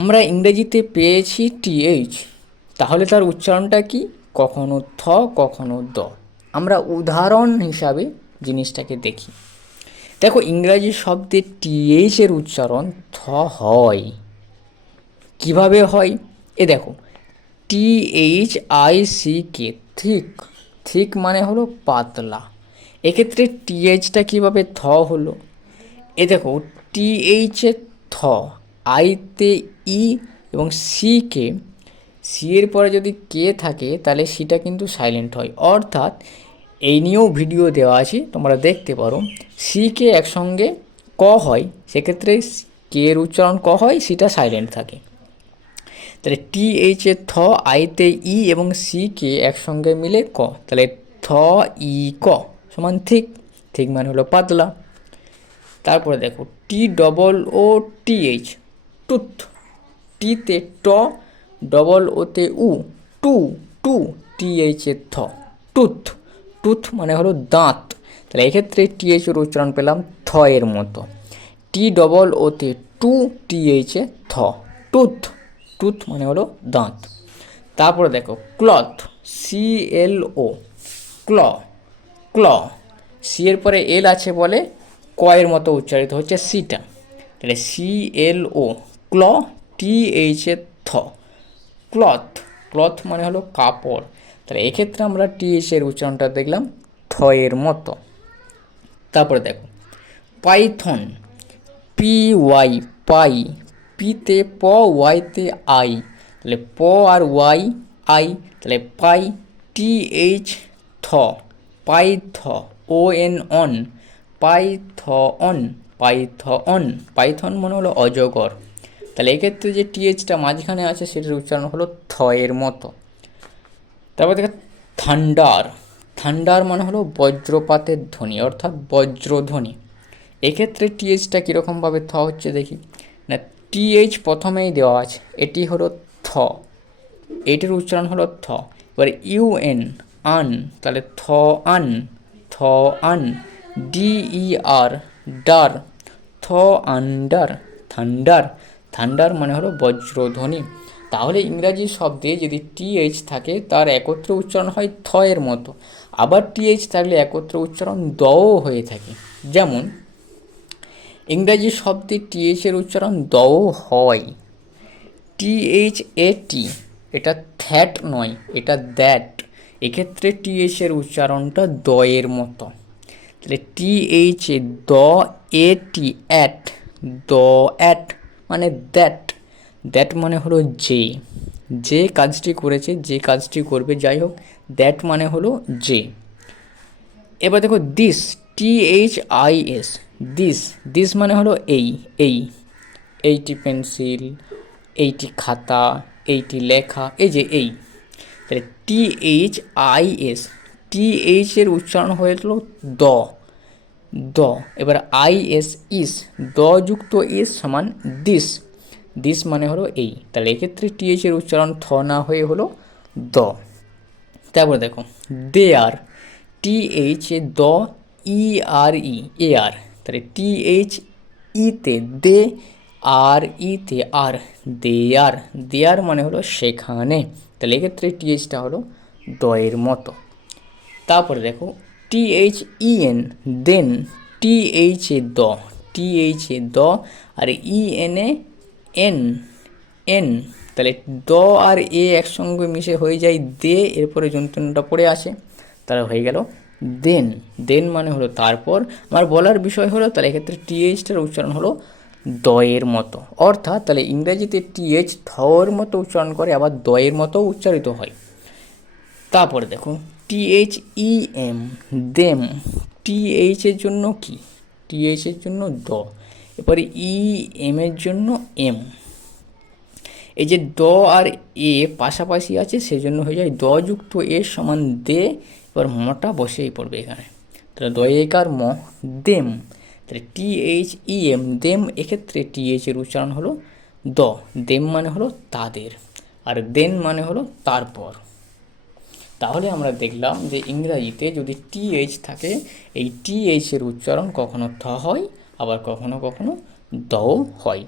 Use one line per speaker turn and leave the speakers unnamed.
আমরা ইংরেজিতে পেয়েছি টিএইচ। তাহলে তার উচ্চারণটা কি? কখনো থ, কখনো দ। আমরা উদাহরণ হিসাবে জিনিসটাকে দেখি। দেখো, ইংরাজি শব্দে টিএইচ এর উচ্চারণ থ হয়। কীভাবে হয়? এ দেখো T H I C K thick. Thick মানে হলো পাতলা। এক্ষেত্রে টিএইচটা কীভাবে থ হলো? এ দেখো টি এইচে থ। আইতে ই এবং সি কে, সি এর পরে যদি কে থাকে, তাহলে সিটা কিন্তু সাইলেন্ট হয়। অর্থাৎ এই নিয়েও ভিডিও দেওয়া আছে, তোমরা দেখতে পারো। সি কে একসঙ্গে ক হয়, সেক্ষেত্রে কে এর উচ্চারণ ক হয়, সিটা সাইলেন্ট থাকে। তাহলে টি এইচ এ থ আইতে ই এবং সি কে একসঙ্গে মিলে ক। তাহলে থ, ই, ক, সমান ঠিক। ঠিক মানে হলো পাতলা। তারপরে দেখো T double O T H tooth. টিতে ট, ডবল ওতে উ, টু টু, টি এইচ এ থ, টুথ টুথ মানে হলো দাঁত। তাহলে এক্ষেত্রে টি এইচ এর উচ্চারণ পেলাম থ এর মতো। টি ডবল ওতে টু, টি এইচ এ থ, টুথ টুথ মানে হলো দাঁত। তারপরে দেখো, ক্লথ সি এল ও ক্ল ক্ল সি এর পরে এল আছে বলে ক এর মতো উচ্চারিত হচ্ছে সিটা তাহলে সি এল ও ক্ল টি এইচ থ। ক্লথ। ক্লথ মানে হলো কাপড়। তাহলে এক্ষেত্রে আমরা টি এর উচ্চারণটা দেখলাম থ এর মতো। তারপরে দেখো, পাইথন। পি ওয়াই, পাই। পিতে প ওয়াইতে আই। তাহলে প আর ওয়াই, আই। তাহলে পাই টি এইচ থ। পাই থ ও এন অন পাই থ অন পাইথ অন পাইথন মনে হলো অজগর। তাহলে এক্ষেত্রে যে টিএইচটা মাঝখানে আছে, সেটার উচ্চারণ হলো থ এর মতো। তারপর দেখো, থান্ডার। থান্ডার মানে হলো বজ্রপাতের ধ্বনি, অর্থাৎ বজ্রধ্বনি। এক্ষেত্রে টিএইচটা কীরকমভাবে থ হচ্ছে দেখি। না টিএইচ প্রথমেই দেওয়া আছে, এটি হলো থ। এটির উচ্চারণ হলো থ। এবার ইউএন আন, তাহলে থ আন থ আন। ডিই আর, ডার। থ আন্ডার, থান্ডার। থান্ডার মানে হলো বজ্রধ্বনি। তাহলে ইংরাজি শব্দে যদি টিএইচ থাকে, তার একত্র উচ্চারণ হয় থ এর মতো। আবার টিএইচ থাকলে একত্র উচ্চারণ দও হয়ে থাকে। যেমন, ইংরাজি শব্দে টিএইচ এর উচ্চারণ দও হয়। টিএইচ এ টি, এটা থ্যাট নয়, এটা দ্যাট। এক্ষেত্রে টিএইচ এর উচ্চারণটা দয়ের মতো। তাহলে টিএইচ এ দ এ টি অ্যাট, দ অ্যাট। মানে দ্যাট দ্যাট মানে হলো যে যে কাজটি করেছে, যে কাজটি করবে, যাই হোক দ্যাট মানে হলো যে এবার দেখো this T H I S this this মানে হলো এই এই। এইটি পেন্সিল, এইটি খাতা, এইটি লেখা, এই যে এই। তাহলে T H I S T H এর উচ্চারণ হয়েছিল দ। দ। এবার আই এস ইস। দ যুক্ত ইস সমান দিস। দিস মানে হলো এই। তাহলে এক্ষেত্রে টিএইচ এর উচ্চারণ থ না হয়ে হলো দ। তারপর দেখো, দে আর। টি এইচ এ দ, ই আর ই, এ আর। তাহলে টি এইচ ইতে দে, আর ইতে আর। দে আর। দে আর মানে হলো সেখানে। তাহলে এক্ষেত্রে টিএইচটা হলো দয়ের মতো। তারপরে দেখো T H E N then T H এ দ টি এইচ এ দ আর E N A N N তাহলে দ আর এ একসঙ্গে মিশে হয়ে যায় দে এরপরে যন্ত্রণাটা পড়ে আসে, তাহলে হয়ে গেল দেন দেন মানে হলো তারপর। আমার বলার বিষয় হলো, তাহলে এক্ষেত্রে টিএইচটার উচ্চারণ হলো দয়ের মতো, অর্থাৎ তাহলে ইংরেজিতে টিএইচ থর মতো উচ্চারণ করে, আবার দয়ের মতো উচ্চারিত হয়। তারপরে দেখো TH E M them TH এর জন্য কি? টিএইচ এর জন্য দ। এরপরে ই এম এর জন্য এম এই যে দ আর এ পাশাপাশি আছে, সেজন্য হয়ে যায় দ যুক্ত এ সমান দে, এবার মটা বসেই পড়বে এখানে। তাহলে দ একার ম? দেম তাহলে T H E M them এক্ষেত্রে টি এইচ এর উচ্চারণ হলো দ। দেম মানে হলো তাদের। আর দেন মানে হলো তারপর। তাহলে আমরা দেখলাম যে ইংরাজিতে যদি টি এইচ থাকে, এই টি এইচ এর উচ্চারণ কখনো থ হয়, আবার কখনো কখনো দও হয়।